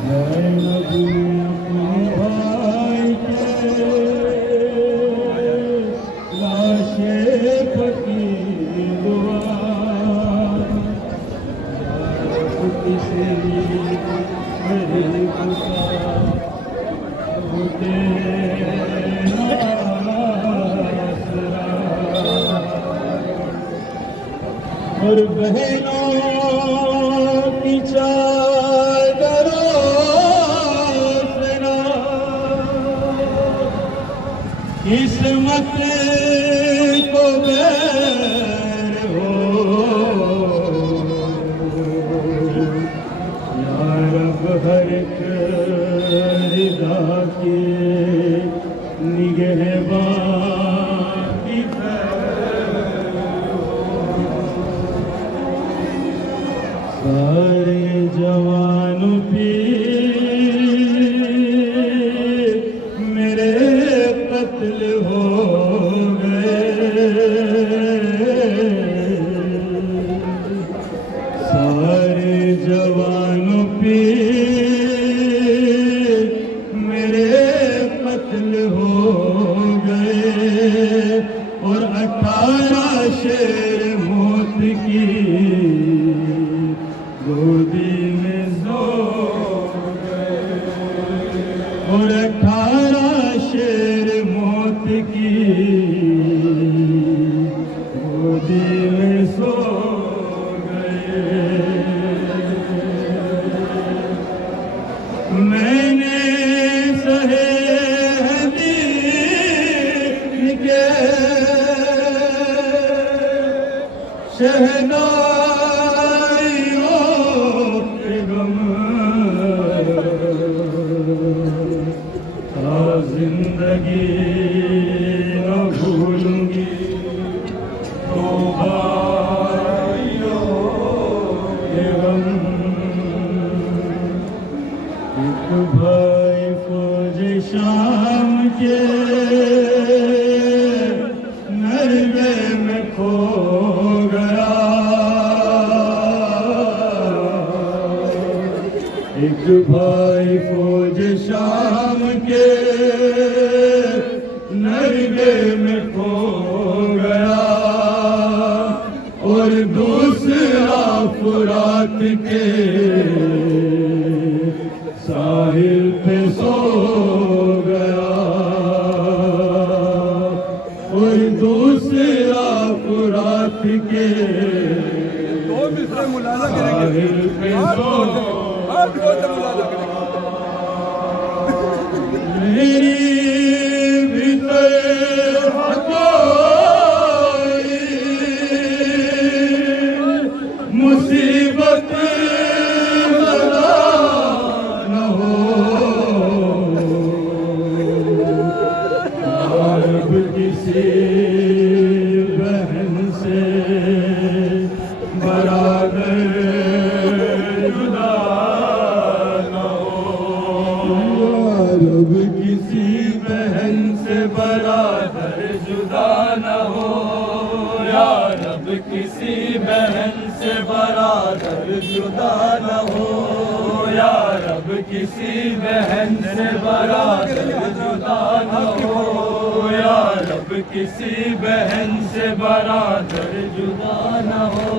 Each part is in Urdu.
زینب اپنے بھائی کے لاشے پکی دعا کسی میری اور بہنوں کی چادروں سے نہ قسمت کو بیر ہو یا رب ہر ایک رضا کی نگہبان کی سارے جوان پیر میرے قتل ہو گئے سارے جوان پیر میرے قتل ہو گئے اور 18 شیر موت کی گودی میں سو گئے اور 18 شیر موت کی گودی میں سو گئے میں نے سہے دین کے شہنائی زندگی نہ بھولوں گی تو بھائیوں کے غم ایک بھائی فوج شام کے نرگے میں کھو گیا ایک بھائی فوج شام کے نرگے میں کھو گیا اور دوسرا فرات کے ساحل پہ سو گیا اور دوسرا فرات کے ساحل پہ سو میری مصیبت نہ ہو رب کسی بہن سے برابر جدا نہ ہو رب کسی بہن سے برابر جدا نہ ہو یا رب کسی بہن سے برادر جدا نہ ہو یا رب کسی بہن سے برادر جدا نہ ہو یا رب کسی بہن سے برادر جدا نہ ہو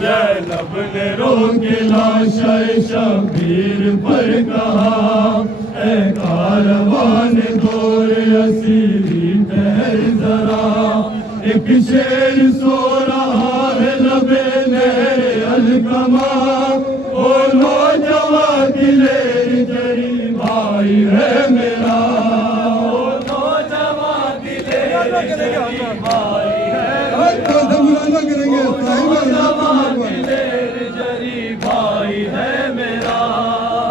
زینب نے رو کے لاشِ شبیر پر کہا اے کاروان دور اسیری ٹھہر ذرا ایک شیر سو رہا ہے لبے نہر الکما وہ نوجوان دلیر جری بھائی ہے میرا وہ نوجوان دلیر جری بھائی ہے نوجوان دلیر جری بھائی ہے میرا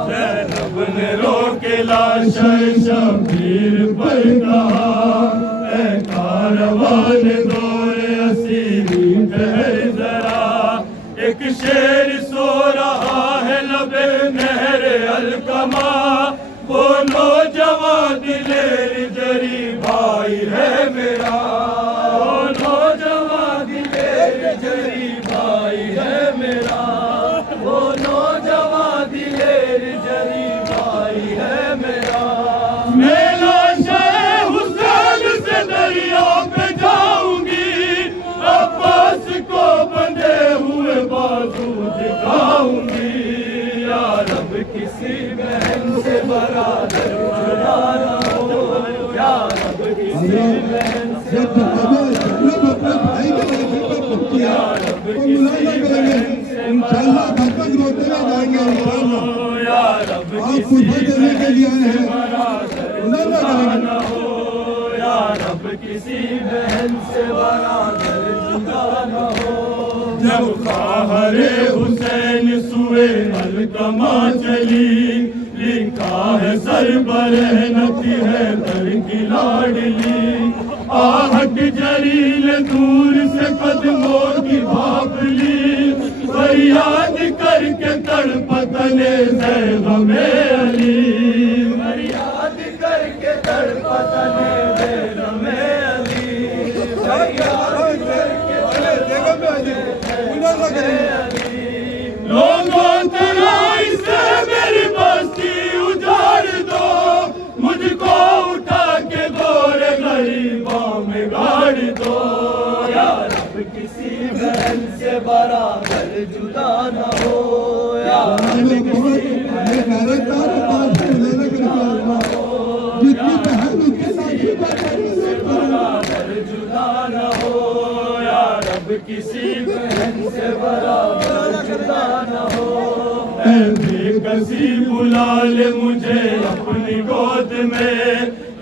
زینب نے رو کے لاشِ شبیر پر کہا اے کاروان دور اسیری ٹھہر ذرا ایک شیر سو رہا ہے لبے نہر الکما وہ نوجوان دلیر جری بھائی ہے میرا وہ نوجوان دلیر جری بھائی ہے میرا وہ نوجوان دلیر جری رب کسی بہن سے برادر جدا نہ ہو، یا رب کسی بہن سے یا رب کسی بہن سے انشاءاللہ گھر تک روتے ہوئے جائیں گے انشاءاللہ. یا رب آپ کچھ دینے کے لیے آئے ہیں جدا نہ ہو، یا رب کسی بہن سے برادر جدا نہ ہو. جب خواہر حسین سوئے الکما چلی، لکھا ہے سربرہنتی ہے در کی لاڈلی. آہٹ جلیل دور سے قدموں کی بھاپ لی، فریاد کر کے تڑپتنے غم علی، فریاد کر کے تڑپتنے غم علی، فریاد کر کے لوگوں ترائی سے میری بستی اجاڑ دو، مجھ کو اٹھا کے دور غریبوں میں گاڑ دو. یا رب کسی بہن سے برابر جدا نہ ہو، یا رب کسی بہن سے برابر جدا نہ ہو، یا رب کسی بہن سے برابر جدا نہ ہو. اے بے کسی بلا لے مجھے اپنی گود میں،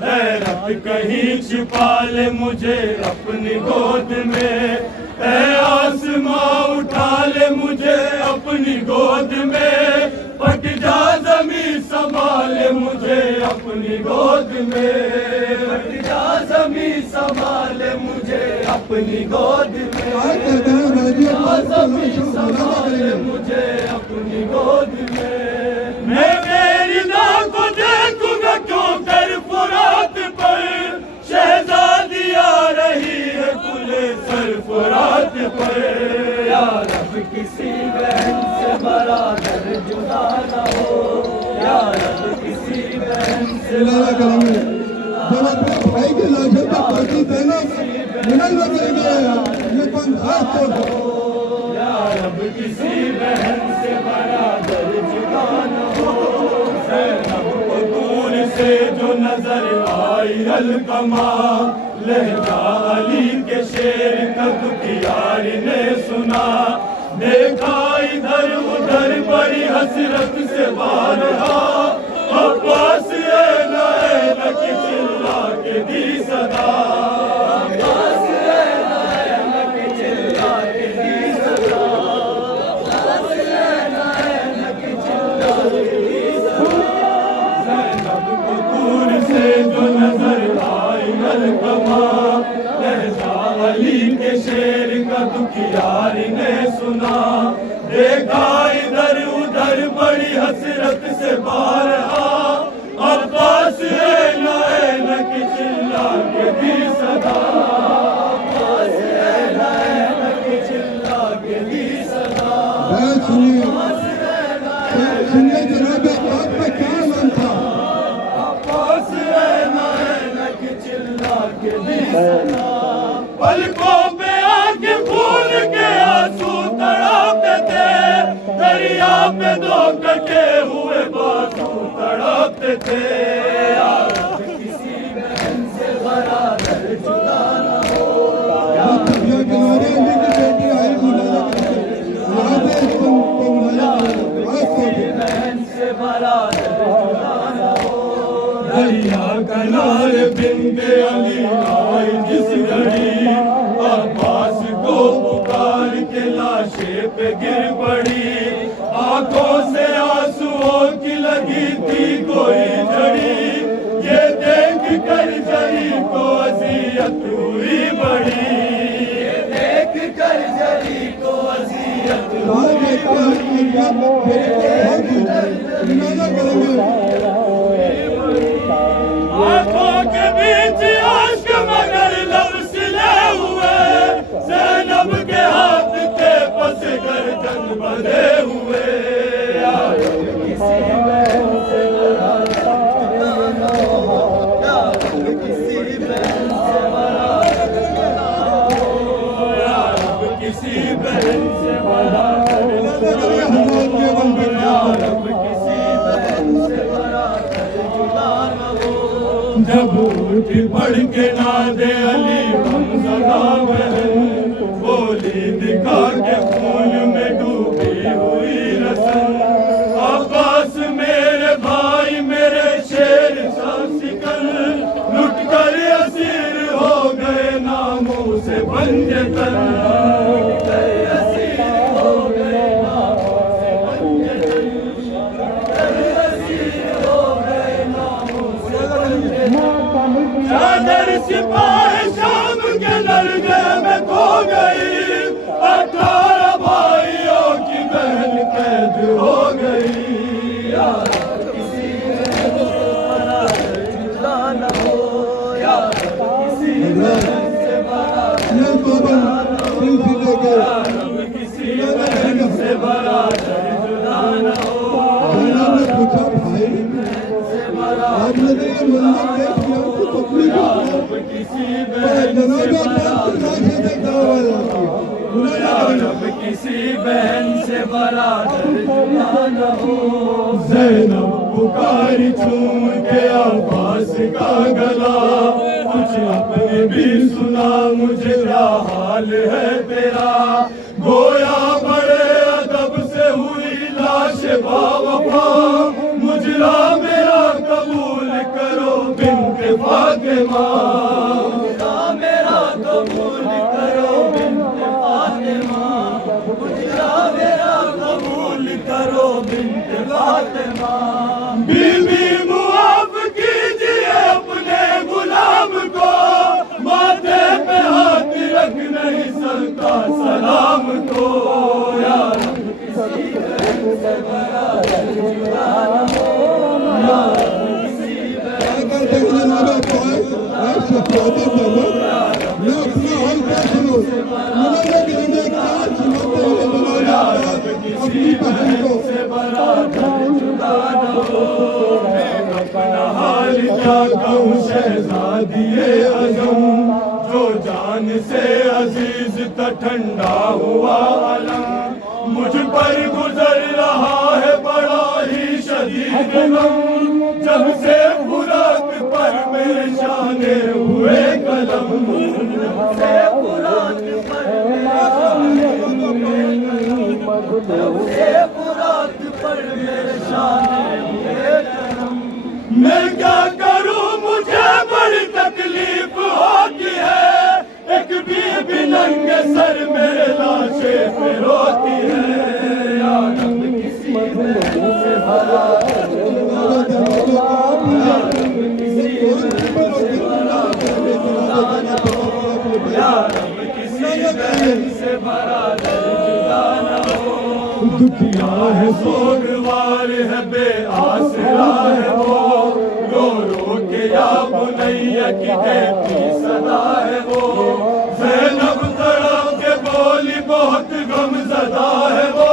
غیرت کہیں چھپا لے مجھے اپنی گود میں، اے آسماں اٹھا لے مجھے اپنی گود میں، پٹ جا زمین سنبھالے مجھے اپنی گود میں، پٹ جا زمین سنبھالے مجھے اپنی گود میں، پٹ جا زمین سنبھالے مجھے اپنی گود میں. میں میری نا کو دیکھوں گا کیوں کر فرات پر، شہزادی آ رہی ہے کلے سر فرات پر. یا رب کسی بہن سے برادر جدا نہ ہو، یا رب کسی بہن سے کریں گے. جب اپنے بھائی کی لاشوں کو پھانسی دینا منع کریں گے، یہ کون خاص طور پر یا رب کسی بہن سے برادر جدا نہ ہو. زینب کو دور سے جو نظر آئی الکما، لہجہ علی کے شیر کا دکھیاری نے سنا، دیکھا ادھر ادھر بڑی حسرت سے بارہا، عباس اے نائن کی چلا کے دی صدا، عباس اے نائن کی چلا کے دی صدا، عباس اے نائن کی چلا کے دی صدا. زینب کو دور سے جو نظر آئی الکما، لہجہ علی کے شیر کا دکھیاری نے سنا، دیکھا ادھر ادھر بڑی حسرت سے بارہا، عباس اے نائن کی چلا کے دی صدا، عباس اے نائن کی چلا کے دی صدا. سنیے جناب آپ کا کیا نام تھا؟ عباس اے نائن کی چلا کے دی صدا. پلکوں پہ آنکھ خون کے آنسو تڑپتے تھے، دریا پہ دو کٹے ہوئے بازو تڑپتے تھے. یا رب کسی بہن سے برادر جدا نہ ہو، یا یہ کنارے علی کی بیٹی آئی بلانا کریں گے. یہاں سے اس کو بلانا کریں. بہن سے برادر جدا نہ ہو. دریا کنارے بنت علی آئی جس گھڑی، عباس کو پکار کے لاشے پہ گر پڑی، آنکھوں سے آنسوؤں کی لگی تھی کوئی جھڑی، یہ دیکھ کر جری کو اذیت ہوئی بڑی، یہ دیکھ کر جری کو اذیت ہوئی بڑی. آنکھوں کے بیچ اشک مگر لب سلے ہوئے، زینب کے ہاتھ کے پس گردن بندھے ہوئے. یا رب کسی بہن سے برادر جدا نہ ہو، یا رب کسی بہن سے برادر جدا نہ ہو، یا رب کسی بہن سے برادر جدا نہ ہو، یا رب کسی جب اٹھ پڑھ کے نادے علی حمزہ بہن بولی دکھا کے خون میں ڈوبی ہوئی رسن عباس میرے بھائی میرے شیر سا سکن لٹ کر اسیر ہو گئے ناموں سے بنجے تن چادر سپاہ شام کے درگے میں کھو گئی 18 بھائیوں کی بہن قید ہو گئی کسی بہن سے برادر جدا نہ ہو آپ نے یہ منظر دیکھ لیا تو کسی بہن کسی بہن سے برادر جدا نہ ہو زینب پکاری چوم کے عباس کا گلا کچھ اپنے بھی سنا مجھے کیا حال ہے تیرا گویا بڑے ادب سے ہوئی لاش باوفا مجرا میرا قبول کرو بنت فاطمہ مجرا میرا قبول کرو بنت فاطمہ مجرا میرا قبول کرو بنت فاطمہ بی بی معاف کیجئے اپنے غلام کو ماتھے پہ ہاتھ رکھ نہیں سکتا سلام کو یا رب کسی بہن سے برادر جدا نہ ہو یا رب کسی بہن سے برادر جدا نہ ہو میں اپنا حال کیا کہوں شہزادیے اعظم جو جان سے عزیز تھا ٹھنڈا ہوا علم مجھ پر گزر رہا ہے بڑا ہی شدید غم جب سے فراق پر میرے شانے ہوئے قلم جب سے فراق پر میرے شانے ہوئے قلم جب سے فراق پر میرے شانے ہوئے قلم میں کیا کروں مجھے بڑی تکلیف ہوتی ہے ایک بی ننگے سر میرے لاشے پہ روتی ہے یا رب کسی بہن سے برادر جدا نہ ہو یا رب کسی بہن سے برادر جدا نہ ہو یا رب کسی بہن سے برادر جدا نہ ہو دکھیا ہے سوگوار ہے بے آسرا ہے وہ رو رو کے یا بنیا کی دیتی صدا ہے وہ زینب تڑپ کے بولی بہت غم زدہ ہے وہ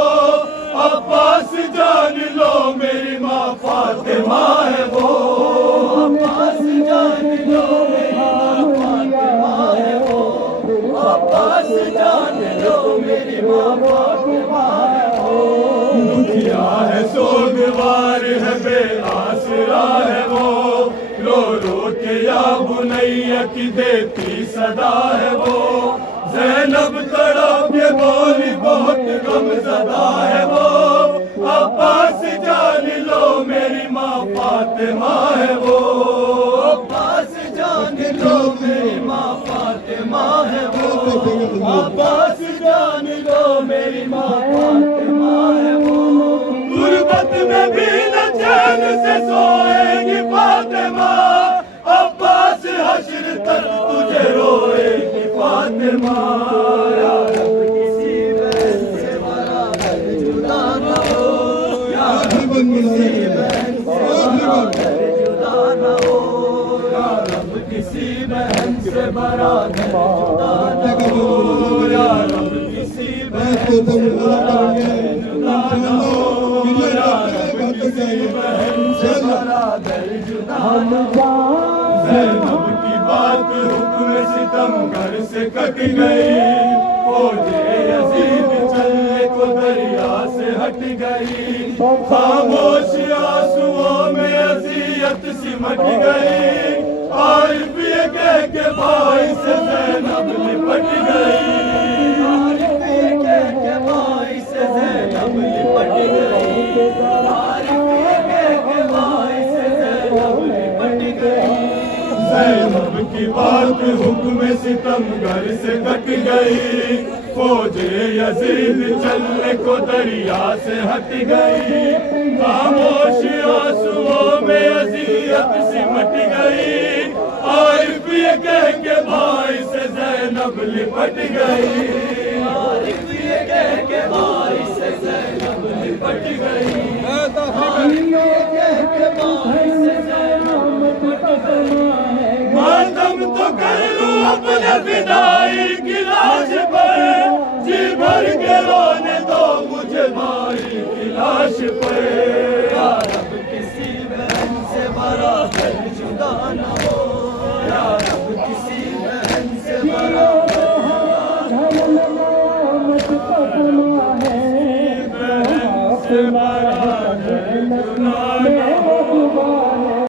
عباس جان لو میری ماں فاطمہ ہے وہ عباس جان لو میری ماں فاطمہ ہے وہ عباس جان لو میری ماں فاطمہ ہے وہ دکھیا ہے سوگوار ہے بے آسرا ہے وہ رو رو کے یا بنیا کی دیتی صدا ہے وہ زینب تڑپ کے بولی بہت غم زدہ ہے وہ عباس جان لو میری ماں فاطمہ ہے وہ عباس جان لو میری ماں فاطمہ ہے وہ عباس جان لو میری ماں فاطمہ ہے وہ غربت میں بھی نہ چین سے سوئے گی فاطمہ عباس حشر تک تجھے روئے گی فاطمہ یا رب کسی بہن سے برادر جدا نہ ہو یا رب کسی بہن سے برادر جدا نہ ہو یا رب کسی بہن سے برادر جدا نہ ہو یا رب کسی بہن سے برادر جدا نہ ہو یا رب کسی بہن سے برادر جدا نہ ہو زینب کی بات حکم ستم گھر سے کٹ گئی فوج یزید چلنے کو دریا سے ہٹ گئی خاموش آنسوؤں میں اذیت سمٹ گئی عارف یہ کہہ کے بھائی سے زینب لپٹ گئی، عارف یہ کہہ کے بھائی سے زینب لپٹ گئی، عارف یہ کہہ کے بھائی سے زینب لپٹ گئی۔ زینب کی بات حکم ستمگر سے کٹ گئی، فوج یزید چلنے کو دریا سے ہٹ گئی، خاموش آنسوؤں میں اذیت سمٹ گئی، عارف یہ کہہ کے بھائی سے زینب لپٹ گئی، عارف یہ کہہ کے بھائی سے زینب لپٹ گئی، عارف یہ کہہ کے بھائی سے زینب لپٹ گئی۔ ماتم تو کر لوں اپنے فدائی کی لاش پر، جی بھر کے رونے دو مجھے بھائی کی لاش پر، یا رب کسی بہن سے برابر جدا نہ ہو، یا رب کسی بہن سے برابر جدا نہ ہو، بہن سے